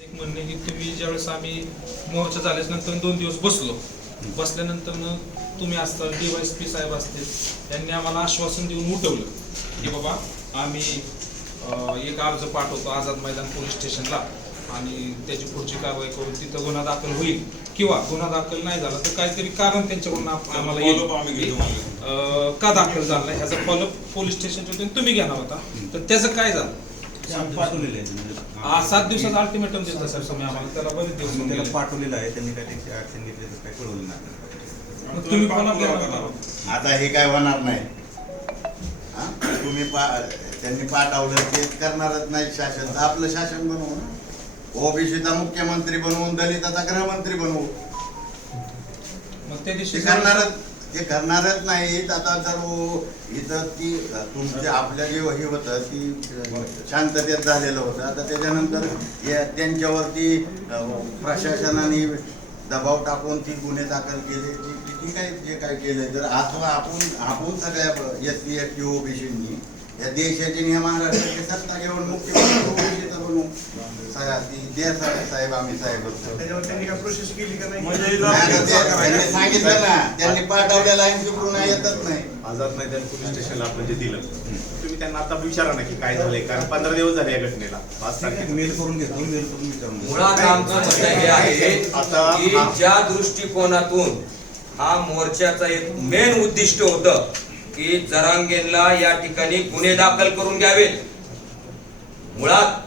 एक म्हणणे की तुम्ही ज्यावेळेस आम्ही मोर्चा झाल्याच नंतर दोन दिवस बसलो. बसल्यानंतर तुम्ही असता डीवायएसपी साहेब असतील त्यांनी आम्हाला आश्वासन देऊन उठवलं की बाबा आम्ही एक अर्ज पाठवतो आझाद मैदान पोलीस स्टेशनला आणि त्याची पुढची कारवाई करून तिथं गुन्हा दाखल होईल किंवा गुन्हा दाखल नाही झाला तर काहीतरी कारण त्यांच्याकडून आम्हाला. अं, का दाखल झाला ह्याचा फॉलोअप पोलीस स्टेशनच्या तुम्ही घेणार होता. तर त्याचं काय झालं? पाठवलेलं आहे म्हणजे. आ, सात दिवसाचा अल्टिमेटम दिलं सर तुम्ही आम्हाला त्याला बरेच दिवस होऊन त्याला गेले. पाठवलेलं आहे त्यांनी काय त्याची ऍक्शन घेतली तर काय कळवलं नाही मग तुम्ही. आता हे काय होणार नाही हा? तुम्ही पा त्यांनी पाठवलं ते करणारच नाही शासन तर आपलं शासन बनवू ना ओबीसीचा मुख्यमंत्री बनवून दलिताचा गृहमंत्री बनवू मग त्या ते दिवशी करणारच ते करणारच नाहीत. आता जर हो, इथं ती तुमचे आपल्या जे हे होतं ती शांततेत झालेलं होतं. आता त्याच्यानंतर या- त्यांच्यावरती प्रशासनाने दबाव टाकून ती गुन्हे दाखल केले. ती किती काय जे काय केलंय. तर आता आपण आपण सगळ्या एस सी एस टी ओबीसींनी या देशाची नियम महाराष्ट्राची सत्ता घेऊन मुख्यमंत्री साहेब द्या आम्ही साहेब असतो. त्याच्यावर त्यांनी काय प्रोसेस केली का नाही? म्हणजे नाही, त्यांनी सांगितलं ना त्यांनी पाठवलेला आहे तिकडून येतच नाही. आझाद मैदान पोलीस स्टेशनला आपण जे दिलं. तुम्ही त्यांना आता विचारा ना की काय झालंय कारण पंधरा दिवस झाले या घटनेला. पाच तारखेला. मेल करून घेतो मेल करून विचारून घेतो. मुळात आमचं म्हणणं हे आहे आता की ज्या दृष्टिकोनातून हा मोर्चाचा एक मेन उद्दिष्ट होतं की जरांगेंना या ठिकाणी गुन्हे दाखल करून घ्यावेत. मुळात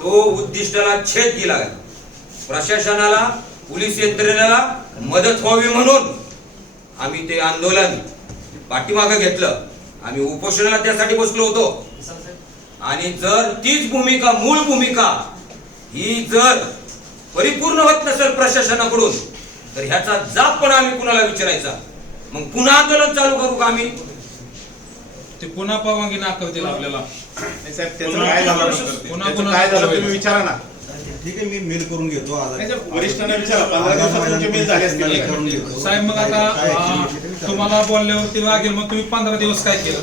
तो उद्दिष्टाला छेद दिला प्रशासनाला पोलीस यंत्रणेला मदत व्हावी म्हणून आम्ही ते आंदोलन पाठीमागं घेतलं. आम्ही उपोषणाला त्यासाठी बसलो होतो. आणि जर तीच भूमिका मूळ भूमिका ही जर परिपूर्ण होत नसेल प्रशासनाकडून तर ह्याचा जाप पण आम्ही कुणाला विचारायचा? मग पुन्हा आंदोलन चालू करू का आम्ही? ते पुन्हा परवानगी नाकारतील आपल्याला. नाही साहेब त्याचं पुन्हा- काय झालं? पुन्हा- त्याचं पुन्हा- काय झालं तुम्ही विचारा ना. ठीक आहे मी मेल करून घेतो आज. नाही, साहेब, वरिष्ठांना विचारा, पंधरा दिवसात तुमचे मेल झाले असतील. मेल का? करून घेतो. साहेब मग आता काय action ते. तुम्हाला बोलल्यावरती वागेल मग तुम्ही पंधरा दिवस काय केलं?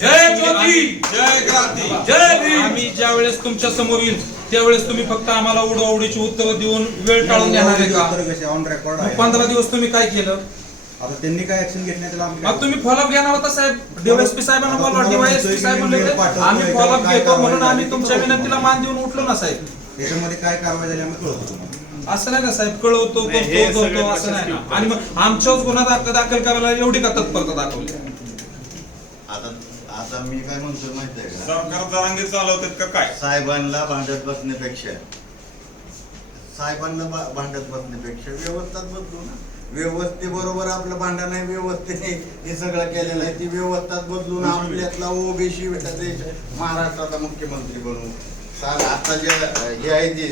जय ज्योती! जय क्रांती! जय भीम! आम्ही ज्या वेळेस तुमच्यासमोर येईल त्यावेळेस तुम्ही फक्त आम्हाला उडवाउडीची उत्तरं देऊन वेळ टाळून देणार आहे का? उत्तर कशी? ऑन रेकॉर्ड मग आहे. पंधरा दिवस तुम्ही काय केलं? आता त्यांनी काय ऍक्शन घेतली त्याला आम्ही काय मग तुम्ही फॉलोअप घेणार होता साहेब? डीवायएसपी साहेबांना आता तुम्हाला साहेब म्हणले की होते, आम्ही फॉलोअप काय घेतो म्हणून कारवाई आम्ही झाली तुमच्या ते विनंतीला मान देऊन उठलो ना साहेब. त्याच्यामध्ये काय कारवाई झाली आम्ही कळवतो तुम्हाला. असं नाही ना साहेब? कळवतो नाही, हे करतो सगळे करतो असं नाही ना? प्रशासकीय आणि मग आमच्याच गुन्हा दाखल दाखल करायला एवढी का तत्परता दाखवली? आता आता मी काय म्हणतो माहितीये का? सरकार जरांगे चालवतात का काय? साहेबांना भांडत बसण्यापेक्षा. साहेबांना भा- भांडत बसण्यापेक्षा व्यवस्थाच बदलू ना. व्यवस्थे बरोबर आपलं भांडण आहे व्यवस्थेने हे सगळं केलेलं आहे. ती व्यवस्थाच बदलून आपल्यातला ओबीसी महाराष्ट्राचा मुख्यमंत्री बनवू सार आता जे हे आहे ते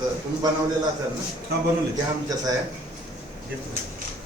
तुम्ही बनवलेलं असेल ना? हा बनवले आमच्या साहेब.